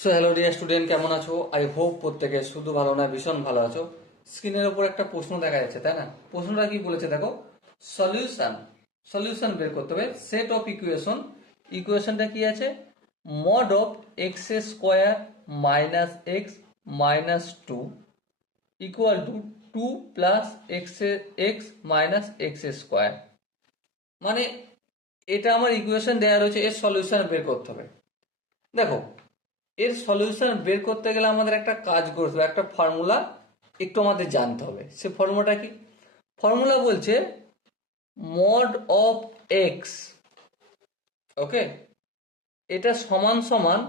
So hello dear student কেমন আছো? I hope প্রত্যেকে শুধু ভালো না ভীষণ ভালো আছো। স্ক্রিনের উপর একটা প্রশ্ন দেখা যাচ্ছে, তাই না? প্রশ্নটা কি বলেছে, দেখো? সলিউশন সলিউশন বের করতে হবে। সেট অফ ইকুয়েশন ইকুয়েশনটা কি আছে? Mod of X square minus X minus two equal to two plus X X minus X square মানে এটা আমার ইকুয়েশন দেওয়া রয়েছে, এর সলিউশন বের করতে হবে। দেখো এর সলিউশন বের করতে গেলে আমাদের একটা কাজ করতে হবে, একটা ফর্মুলা একটু আমাদের জানতে হবে। সে ফর্মুলাটা কি? ফর্মুলা বলছে মড অফ এক্স ওকে এটা সমান সমান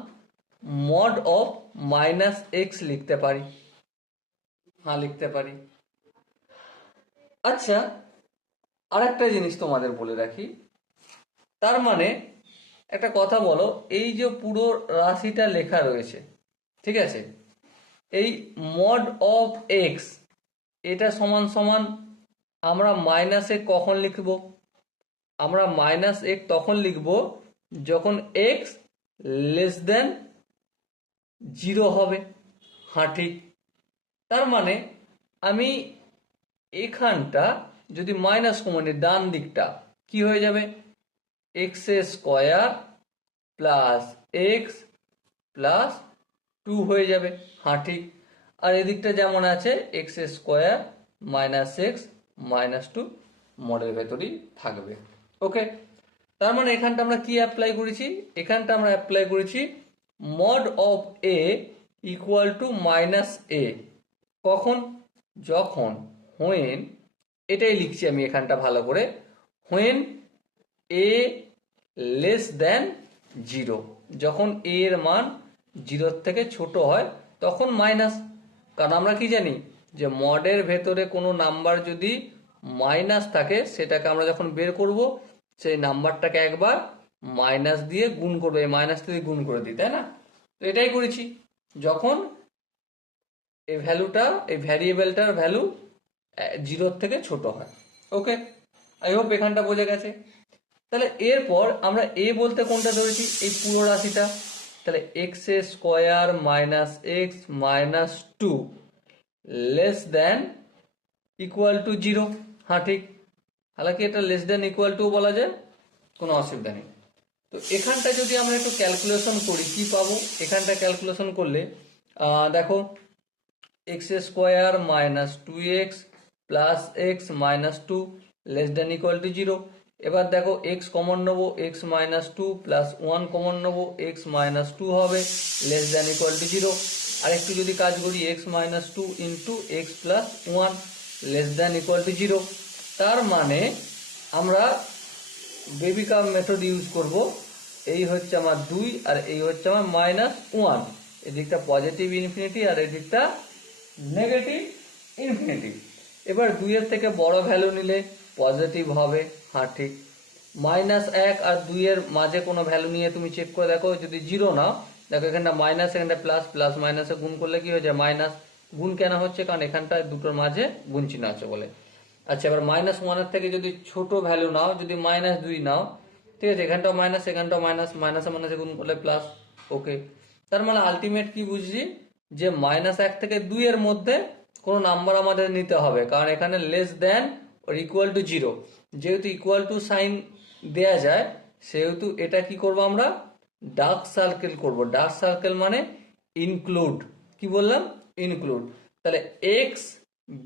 মড অফ মাইনাস এক্স লিখতে পারি। হ্যাঁ লিখতে পারি। আচ্ছা আর একটা জিনিস তোমাদের বলে রাখি। তার মানে একটা কথা বলো, এই যে পুরো রাশিটা লেখা রয়েছে, ঠিক আছে? এই মড অফ এক্স এটা সমান সমান আমরা মাইনাস এক কখন লিখব? আমরা মাইনাস এক তখন লিখব যখন এক্স লেস দেন জিরো হবে হ্যাঁ ঠিক তার মানে আমি এখানটা যদি মাইনাস কমনে ডান দিকটা, কি হয়ে যাবে? X square plus X plus two হয়ে যাবে। হ্যাঁ ঠিক। আর এদিকটা যেমন আছে X square minus X minus two মডের ভেতরেই থাকবে। ওকে তার মানে এখানটা আমরা কি অ্যাপ্লাই করেছি? এখানটা আমরা অ্যাপ্লাই করেছি mod of A equal to minus A কখন? যখন হোয়েন এটাই লিখছি আমি এখানটা ভালো করে। When A less than zero যখন এ এর মান জিরোর থেকে ছোট হয়, তখন মাইনাস কারণ আমরা কি জানি যে মডের ভেতরে কোনো নাম্বার যদি মাইনাস থাকে, সেটাকে আমরা যখন বের করব, সেই নাম্বারটাকে একবার মাইনাস দিয়ে গুণ করব। এই মাইনাস দিয়ে গুণ করে দিই, তাই না? তো এটাই করেছি। যখন এই ভ্যালুটা এই ভ্যারিয়েবলটার ভ্যালু জিরোর থেকে ছোট হয়। ওকে আই হোপ এখানটা বোঝা গেছে। তাহলে এরপর আমরা এ বলতে কোনটা ধরেছি? এই পুরো রাশিটা। তাহলে X A square minus X minus two less than equal to zero হ্যাঁ ঠিক। হালাকি এটা লেস দেন ইকুয়াল টু বলা যায়? কোনো অসুবিধা নেই। তো এখানটা যদি আমরা একটু ক্যালকুলেশন করি, কি পাবো? এখানটা ক্যালকুলেশন করলে দেখো X square minus two X plus X minus two less than equal to zero এবার দেখো এক্স কমন নেব X minus two plus one common নেব এক্স মাইনাস টু হবে less than equal to zero আর একটু যদি কাজ করি X minus two into X plus one less than equal to zero তার মানে আমরা বেবি কাপ মেথড ইউজ করব, এই হচ্ছে আমার দুই আর এই হচ্ছে আমার মাইনাস ওয়ান এদিকটা পজিটিভ ইনফিনিটি আর এদিকটা নেগেটিভ ইনফিনিটি এবার দুইয়ের থেকে বড় ভ্যালু নিলে পজিটিভ হবে। হ্যাঁ ঠিক। মাইনাস এক আর দুইয়ের মাঝে কোনো ভ্যালু নিয়ে তুমি চেক করে দেখো, যদি জিরো নাও, দেখো এখানটা মাইনাস এখানটা প্লাস প্লাস মাইনাসে গুণ করলে কি হয়ে যায়? মাইনাস গুণ কেন হচ্ছে? কারণ এখানটায় দুটোর মাঝে গুণ চিহ্ন আছে বলে। আচ্ছা এবার মাইনাস ওয়ানের থেকে যদি ছোট ভ্যালু নাও, যদি মাইনাস দুই নাও, ঠিক আছে, এখানটাও মাইনাস এখানটাও মাইনাস মাইনাসে মাইনাসে গুণ করলে প্লাস ওকে তার মানে আলটিমেট কি বুঝছি? যে মাইনাস এক থেকে দুই এর মধ্যে কোনো নাম্বার আমাদের নিতে হবে, কারণ এখানে less than or equal to zero যেহেতু ইকুয়াল টু সাইন দেয়া যায়, সেহেতু এটা কি করব আমরা? ডার্ক সার্কেল করব। ডার্ক সার্কেল মানে ইনক্লুড কি বললাম? ইনক্লুড তাহলে এক্স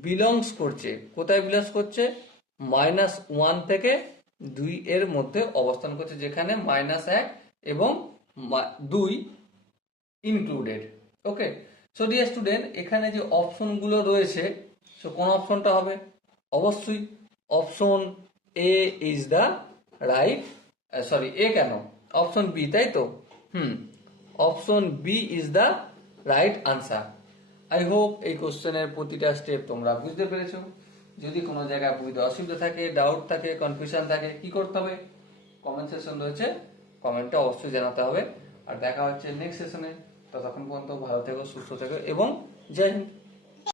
বিলংস করছে। কোথায় বিলংস করছে? মাইনাস ওয়ান থেকে দুই এর মধ্যে অবস্থান করছে, যেখানে মাইনাস এক এবং দুই included okay so dear student এখানে যে অপশনগুলো রয়েছে সো কোন অপশনটা হবে? অবশ্যই option A is the right sorry A কেন? অপশন বি তাই তো? হুম option B is the right answer I hope এই কোশ্চেনের প্রতিটা স্টেপ তোমরা বুঝতে পেরেছ। যদি কোনো জায়গায় বুঝতে অসুবিধা থাকে ডাউট থাকে কনফিউশন থাকে, কি করতে হবে? কমেন্ট সেশন রয়েছে কমেন্টটা অবশ্যই জানাতে হবে। আর দেখা হচ্ছে নেক্সট সেশনে ততক্ষণ পর্যন্ত ভালো থেকো, সুস্থ থেকো এবং জয় হিন্দ।